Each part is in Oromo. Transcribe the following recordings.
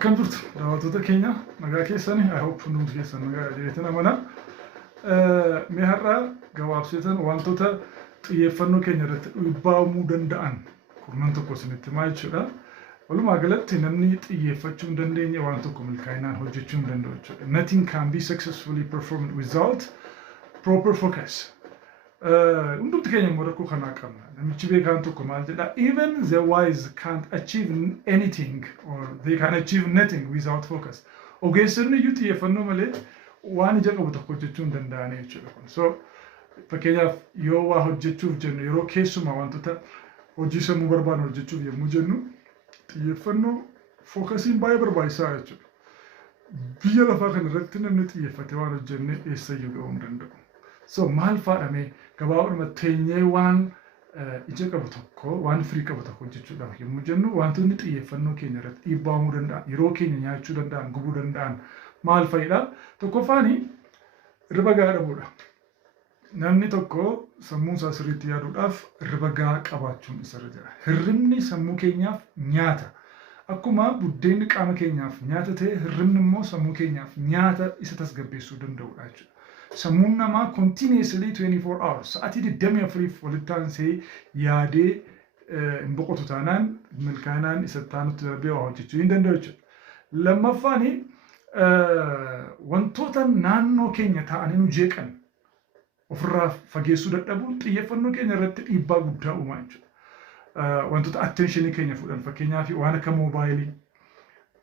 Akkam jirtu daawwattoota keenya nagaa keessanii I hope hundumti keessan nagaa jireetan amana. Mee har'a gabaabseetan wantoota xiyyeeffannoo keenya irratti dhiibbaa danda'an kurnan tokko isinitti himaa jechuudha. Walumaa galatti namni xiyyeeffachuu hin dandeenye waan tokko milkaa'inaan hojjechuu hin danda'u jechuudha. Nothing can be successfully performed without proper focus. Hundumti keenya immoo rakkoo kanaa qabna. Namichi beekaan tokko maal jedha, even the wise can't achieve anything or they can achieve nothing without focus. Ogeessonni iyyuu xiyyeeffannoo malee waan ija qabu tokko hojjechuu hin danda'an jechuudha. So fakkeenyaaf yoo waa hojjechuuf jennu yeroo keessumaa wantoota hojii sammuu barbaadu hojjechuuf yommuu jennu xiyyeeffannoo fookasiin baay'ee barbaachisaa jechuudha. Biyya lafaa kana irratti namni xiyyeeffate waan hojjenne eessayyuu ga'uu hin danda'u. So maal faadhamee gabaabuma teenyee waan ija qabu tokko waan firii qabu tokko hojjechuudhaaf yommuu jennu wantoonni xiyyeeffannoo keenya irratti dhiibbaa uumuu danda'an yeroo keenya nyaachuu danda'an gubuu danda'an maal fa'idha. Tokkoffaani hirriba gahaa dhabuudha. Namni tokko sammuu isaa sirriitti yaaduudhaaf hirriba gahaa qabaachuun isarra jira. Hirribni sammuu keenyaaf nyaata. Akkuma buddeenni qaama keenyaaf nyaata ta'e hirribni immoo sammuu keenyaaf nyaata isa tasgabbeessuu danda'udha jechuudha. Sammuun namaa continuously 24 hours sa'aatii 24 walitti aansee yaadee hin boqotu taanaan milkaa'inaan isa taanutti darbee waa hojjechuu hin danda'u jechuudha. Lammaffaani wantoota naannoo keenya taa'anii nu jeeqan ofirraa fageessuu dadhabuun xiyyeeffannoo keenya irratti dhiibbaa guddaa uumaa jechuudha. Wantoota attentionii keenya fudhan fakkeenyaaf waan akka moobaayilii.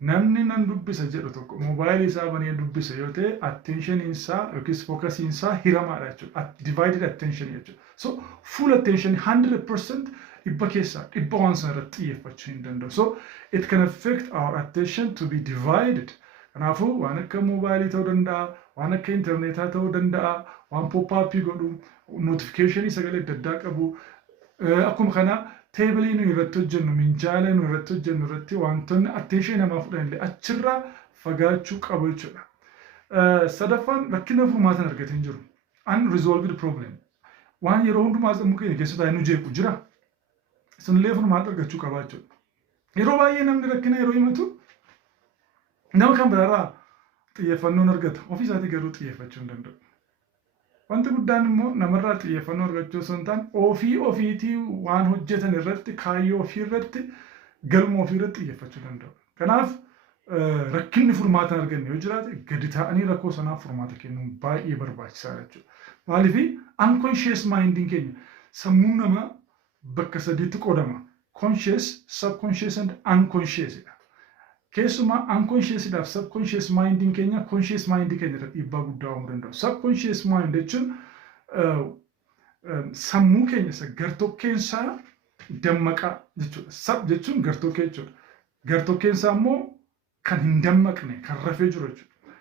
Namni nan dubbisa jedhu tokko moobaayilii isaa banee dubbisa yoo ta'e attentioniin isaa yookiis fookasiin isaa hiramaadha jechuudha. Divided attention jechuudha. So full attention 100% dhibba keessaa dhibba waan sana irratti xiyyeeffachuu hin danda'u. So it can affect our attention to be divided. Kanaafuu waan akka moobaayilii ta'uu danda'a, waan akka interneetaa ta'uu danda'a, waan pop-up godhu, notificationii sagalee adda addaa qabu. Akkuma kana teebilii nu irratti hojjennu, minjaala nu irratti hojjennu irratti wantoonni attention namaa fudhan illee achirraa fagaachuu qabu jechuudha. Sadaffaan rakkina furmaata argatee hin jiru. Unresolved problem. Waan yeroo hundumaa sammuu keenya keessa taa'ee nu jeequ jira. Isinillee furmaata argachuu qaba jechuudha. Yeroo baay'ee namni rakkina yeroo himatu nama kan biraarraa xiyyeeffannoon argata. Ofii isaatii garuu xiyyeeffachuu hin danda'u. Wanti guddaan immoo namarraa xiyyeeffannoo argachuu osoo hin taane ofiitii waan hojjetan irratti kaayyoo ofii irratti galma ofii irratti xiyyeeffachuu danda'u. Kanaaf rakkinni furmaata arganne yoo jiraate gadi taa'anii rakkoo sanaaf furmaata kennuun baay'ee barbaachisaa jechuudha. Maaliif unconscious mindiin keenya sammuun namaa bakka sadiitti qoodama. Conscious, subconscious and unconscious. Keessumaa unconscious dhaaf subconscious mindin keenya conscious mindii keenya irratti dhiibbaa guddaa uumuu danda'u. Subconscious mind jechuun sammuu keenya isa gartokkeensaa dammaqaa jechuudha. Sub jechuun gartokkee jechuudha. Gartokkeensaa immoo kan hin dammaqne kan rafee jiru jechuudha.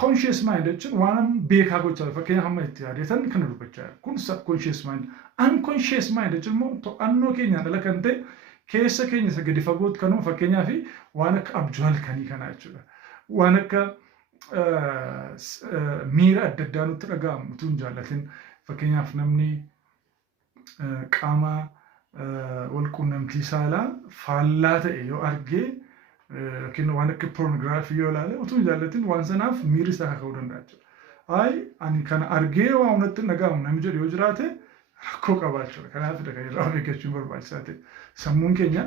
Conscious mind jechuun waan beekaa gochaa fakkeenyaaf hamma itti yaadetan kana dubbachaa jira. Kun subconscious mind. Unconscious mind jechuun immoo to'annoo keenyaan ala kan ta'e keessa keenya isa gadi fagootti kanuma fakkeenyaaf waan akka abjuu halkanii kanaa jechuudha. Waan akka miira adda addaa nutti dhaga'amu utuu hin jaallatin fakkeenyaaf namni qaama wal quunnamtii saalaa faallaa ta'e yoo argee yookiin waan akka pornograafii yoo ilaale utuu hin jaallatin waan sanaaf miirri isaa kaka'uu danda'a jechuudha. Ani kana argee waan natti dhaga'amu namni jedhu yoo jiraate rakkoo qabaachuudha. Kanaaf kan irraa of eeggachuun barbaachisaa ta'e. Sammuun keenya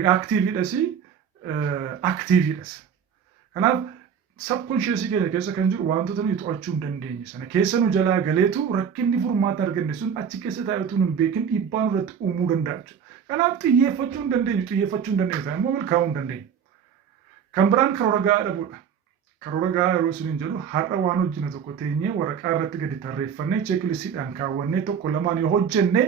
reactiviidhas activiidhas. Kanaaf subconscious keenya keessa kan jiru wantoota nuyi to'achuu hin dandeenye sana keessa nu jalaa galeetu rakkinni furmaata arganne sun achi keessa taa'utu hin beekin dhiibbaa nurratti uumuu danda'a jechuudha. Kanaaf xiyyeeffachuu hin dandeenyu immoo milkaa'uu hin dandeenyu. Kan biraan karoora gahaa dhabuudha. Karoora gahaa yeroo isin jedhu har'a waan hojjenne tokko teenyee waraqaa irratti gadi tarreeffannee cheeklistiidhaan kaawwannee tokko lamaan yoo hojjenne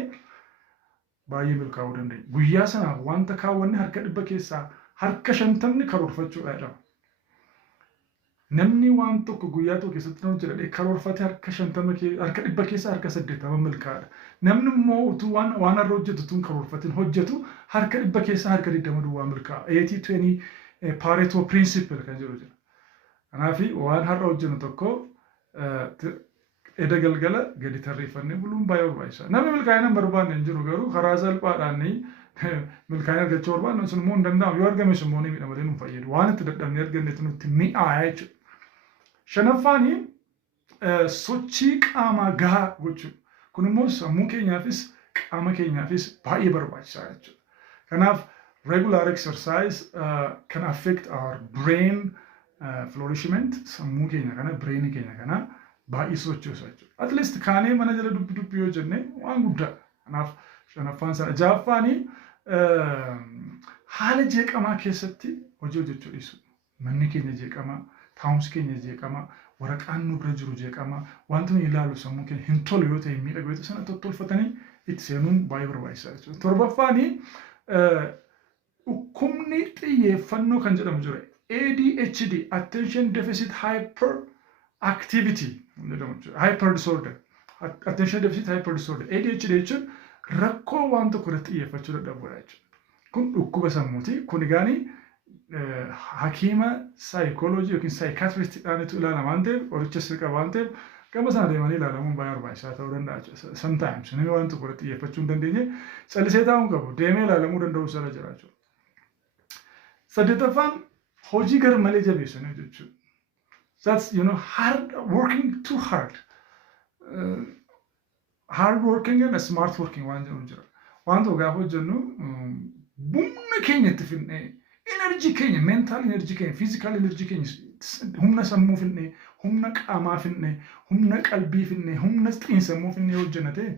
baay'ee milkaa'uu dandeenya. Guyyaa sanaaf wanta kaawwanne harka 100 keessaa harka 50 karoorfachuudha jedhama. Namni waan tokko guyyaa tokko keessatti nama jedhee karoorfate harka 100 keessaa harka 80 milkaa'aadha. Namni immoo utuu waan har'a hojjetu tun karoorfatin hojjetu harka 100 keessaa harka 20 duwwaa milkaa'a. 80-20 Pareto principle kan jiru jira. Kanaaf waan har'a hojjennu tokko galgala gadi tarreeffannee buluun baay'ee barbaachisaadha. Namni milkaa'ina hin barbaanne hin jiru garuu karaa salphaadhaan milkaa'ina argachuu barbaannu sun immoo hin danda'amu yoo argame sun immoo ni miidhama nu fayyadu waan itti dadhabnee argannetu nutti mi'aayaa jechuudha. Shanaffaanii sochii qaamaa gahaa gochuudha. Kun immoo sammuu keenyaafis qaama keenyaafis baay'ee barbaachisaa jechuudha. Kanaaf regular exercise can affect our brain flourishment, sammuu keenya kana brain keenya kana baay'ee sochoosa jechuudha. At least kaanee mana jala dubbi yoo jenne waan guddaa. Kanaaf shanaffaan sana. Jahaffaanii haala jeeqamaa keessatti hojii hojjechuu dhiisu. Manni keenya jeeqamaa, taa'umsi keenya jeeqamaa, waraqaan nu bira jiru jeeqamaa, wanti nuyi ilaalu sammuu keenya hin tolu yoo ta'e miidhagu yoo sana tottolfatanii itti seenuun baay'ee barbaachisaa jechuudha. Torbaffaanii dhukkubni xiyyeeffannoo kan jedhamu jira. ADHD, Attention Deficit Hyperactivity, Hyper Disorder. Attention Deficit Hyper Disorder. ADHD jechuun rakkoo waan tokko irratti xiyyeeffachuu dadhabuudha jechuudha. Kun dhukkuba sammuuti. Kun egaanii hakiima saayikooloojii yookiin saayikaatiristiidhaanitu ilaalama waan ta'eef qoricha sirqa waan ta'eef gama sana deemanii ilaalamuun baay'ee barbaachisaa ta'uu danda'a jechuudha. Sometimes namni waan tokko irratti xiyyeeffachuu hin dandeenye callisee taa'uu qabu deemee ilaalamuu danda'u sana jira jechuudha. Saddeettaffaan hojii gar malee jabeessanii jechuudha. That's hard working too hard. Hard working and smart working waan jedhamu jira. Waan tokko gaafa hojjennu humna keenya itti fidnee energy keenya, mental energy keenya, physical energy keenya, humna sammuu fidnee, humna qaamaa fidnee, humna qalbii fidnee, humna xiinsammuu fidnee hojjenna ta'e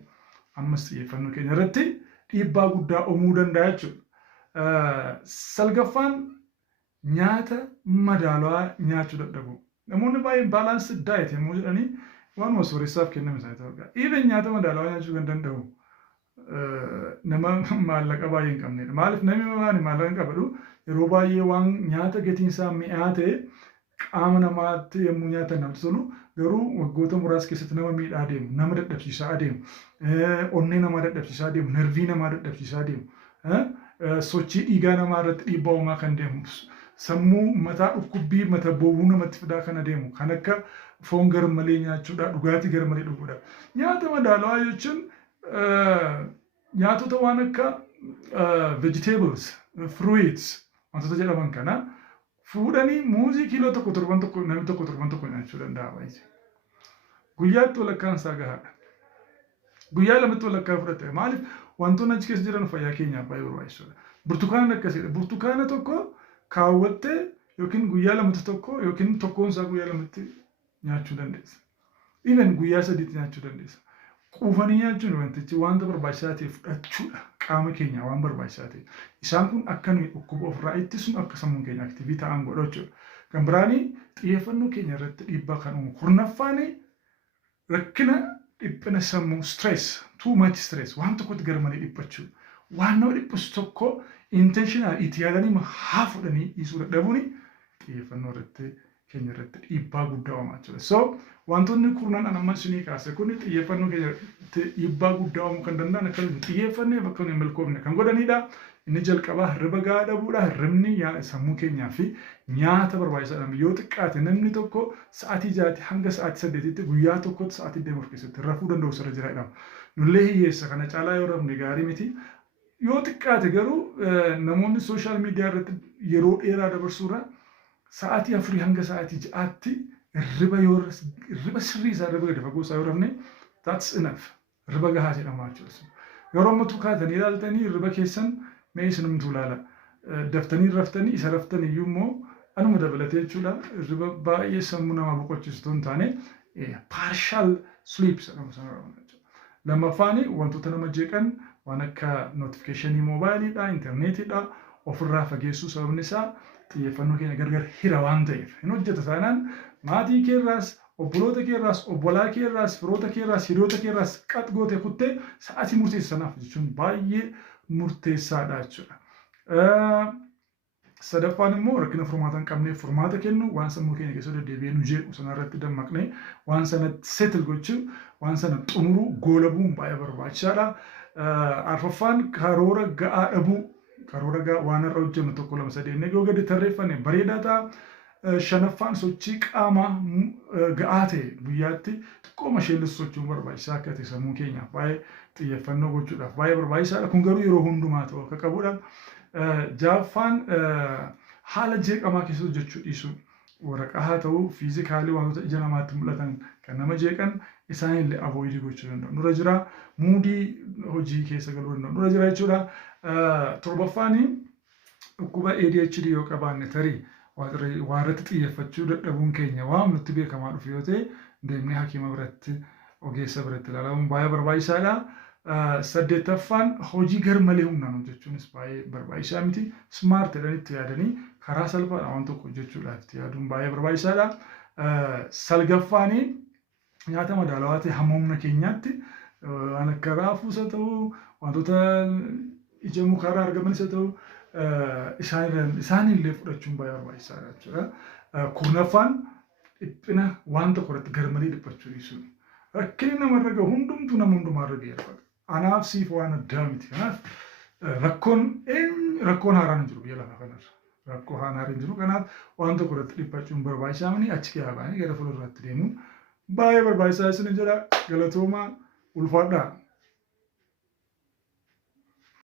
ammas xiyyeeffannoo keenya irratti dhiibbaa guddaa uumuu danda'a jechuudha. Salgaffaan nyaata madaalawaa nyaachuu dadhabu. Namoonni baay'een balance diet yommuu jedhanii waanuma sooressaaf kenname isaanii ta'uu qaba. Even nyaata madaalawaa nyaachuu kan danda'u nama maallaqa baay'ee hin qabnedha. Maaliif namni maallaqa hin qabadu yeroo baay'ee waan nyaata gatiin isaa mi'aa ta'e qaama namaatti yommuu nyaatan namatti tolu garuu waggoota muraasa keessatti nama miidhaa deemu, nama dadhabsiisaa adeemu, onnee namaa dadhabsiisaa adeemu, nervii namaa dadhabsiisaa adeemu, sochii dhiigaa namaa irratti dhiibbaa uumaa kan deemu, sammuu mataa dhukkubbii mata boobuu namatti fidaa kan adeemu kan akka foon gar malee nyaachuudha, dhugaatii gar malee dhuguudha. Nyaata madaalawaa jechuun nyaatota waan akka vegetables, fruits, wantoota jedhaman kana fuudhanii muuzii kiiloo tokko torban tokko namni tokko torban tokko nyaachuu danda'a. Guyyaatti walakkaan isaa gahaadha. Guyyaa lamatti walakkaa fudhate maaliif wantoonni achi keessa jiran fayyaa keenyaaf baay'ee barbaachisoodha. Burtukaana akkasiidha. Burtukaana tokko kaawwattee yookiin guyyaa lamatti tokko yookiin tokkoon isaa guyyaa lamatti nyaachuu dandeessa. Even guyyaa sadiitti nyaachuu dandeessa. Quufanii nyaachuun wantichi wanta barbaachisaa ta'e fudhachuudha. Qaama keenya waan barbaachisaa ta'e. Isaan kun akka nuyi dhukkuba ofirraa ittisuun akka sammuun keenya aktiivii ta'an godha jechuudha. Kan biraanii xiyyeeffannoo keenya irratti dhiibbaa kan uumu. Kurnaffaanii rakkina dhiphina sammuu stress, too much stress, waan tokkotti gar malee dhiphachuu. Waan nama dhiphisu tokko intentional itti yaadanii haa fudhanii dhiisuu dadhabuun xiyyeeffannoo irratti keenya irratti dhiibbaa guddaa uumaa jechuudha. So wantoonni kurnan amma isinii kaase kun xiyyeeffannoo keenya irratti dhiibbaa guddaa uumuu kan danda'an akkasumas xiyyeeffannee bakka nuyi milkoofne kan godhanidha. Inni jalqabaa hirriba gahaa dhabuudha. Hirribni sammuu keenyaa fi nyaata barbaachisaadha. Yoo xiqqaate namni tokko sa'aatii 6 hanga sa'aatii 8tti guyyaa tokkotti sa'aatii 2 keessatti rafuu danda'u sirra jira jedhama. Nullee hiyyeessa kana caalaa yoo rafne gaarii miti. Yoo xiqqaate garuu namoonni sooshaal miidiyaa irratti yeroo dheeraa dabarsuurra sa'aatii 4 hanga sa'aatii 6tti hirriba sirrii isaa hirriba gadi fagoo isaa yoo rafne that's enough. Hirriba gahaa jedhama jechuudha. Yeroo amma tukaatanii ilaaltanii hirriba keessan mee isinumtuu ilaala. Daftanii raftanii isa raftan iyyuu immoo anuma dabalatee jechuudha. Hirriba baay'ee sammuu namaa boqochiisu hin taane partial sleep jedhamu sana jechuudha. Lammaffaani wantoota nama jeeqan waan akka notifiikeeshinii moobaayiliidha, intarneetiidha ofirraa fageessuu sababni isaa xiyyeeffannoo keenya gargar hira waan ta'eef hin hojjeta taanaan maatii keerraas obboloota keerraas obbolaa keerraas firoota keerraas hiriyoota keerraas qat gootee kuttee sa'aatii murteessa sanaaf jechuun baay'ee murteessaadha jechuudha. Sadaffaan immoo rakkina furmaata hin qabneef furmaata kennu waan sammuu keenya keessa deddeebi'ee nu jeequ sanarratti dammaqnee waan sana seetil gochuu waan sana xumuruu goolabuun baay'ee barbaachisaadha. Arfaffaan karoora ga'aa dhabuu. Karoora ga'aa waan irra hojjennu tokko lama sadii yoo gadi tarreeffanne bareedaa ta'a. Shanaffaan sochii qaamaa ga'aa ta'e guyyaatti xiqqooma isheen socho'uun barbaachisaa akka ta'e sammuu keenyaaf baay'ee xiyyeeffannoo gochuudhaaf baay'ee barbaachisaadha. Kun garuu yeroo hundumaa ta'uu akka qabudha. Ja'affaan haala jeeqamaa keessatti hojjechuu dhiisuu. Waraqaa haa ta'u fiizikaalii wantoota ija namaatti mul'atan kan nama jeeqan isaanillee avoidii gochuu danda'u. Nurra jira muudii hojii keessa galuu danda'u. Nurra jira jechuudha. Torbaffaanii dhukkuba ADHD yoo qabaanne tarii waan irratti xiyyeeffachuu dadhabuun keenya waan nutti beekamaa dhufu yoo ta'e deemnee hakiima biratti ogeessa biratti ilaalamuun baay'ee barbaachisaadha. Saddeettaffaan hojii garmalee humnaan hojjechuunis baay'ee barbaachisaa miti. Smart jedhanii yaadanii karaa salphaadhaan waan tokko hojjechuudhaaf itti yaaduun baay'ee barbaachisaadha. Salgaffaanii nyaata madaalawaa ta'e hamma humna keenyaatti waan akka raafuus haa ta'u wantoota ija mukaarraa argamanis haa ta'u isaanillee fudhachuun baay'ee barbaachisaadha jechuudha. Kurnaffaan dhiphina waan tokko irratti garmalee dhiphachuu dhiisuudha. Rakkinni namarra gahu hundumtuu nama hundumaarra ga'eera. Anaaf siif waan addaa miti. Kanaaf rakkoon haaraan hin jiru biyya lafaa kanarra. Rakkoo haaraan hin jiru. Kanaaf waan tokko irratti dhiphachuun barbaachisaa miti. Achi keessaa baanii gara fuulduraatti deemuun baay'ee barbaachisaa isin jedha. Galatoomaa ulfaadhaa.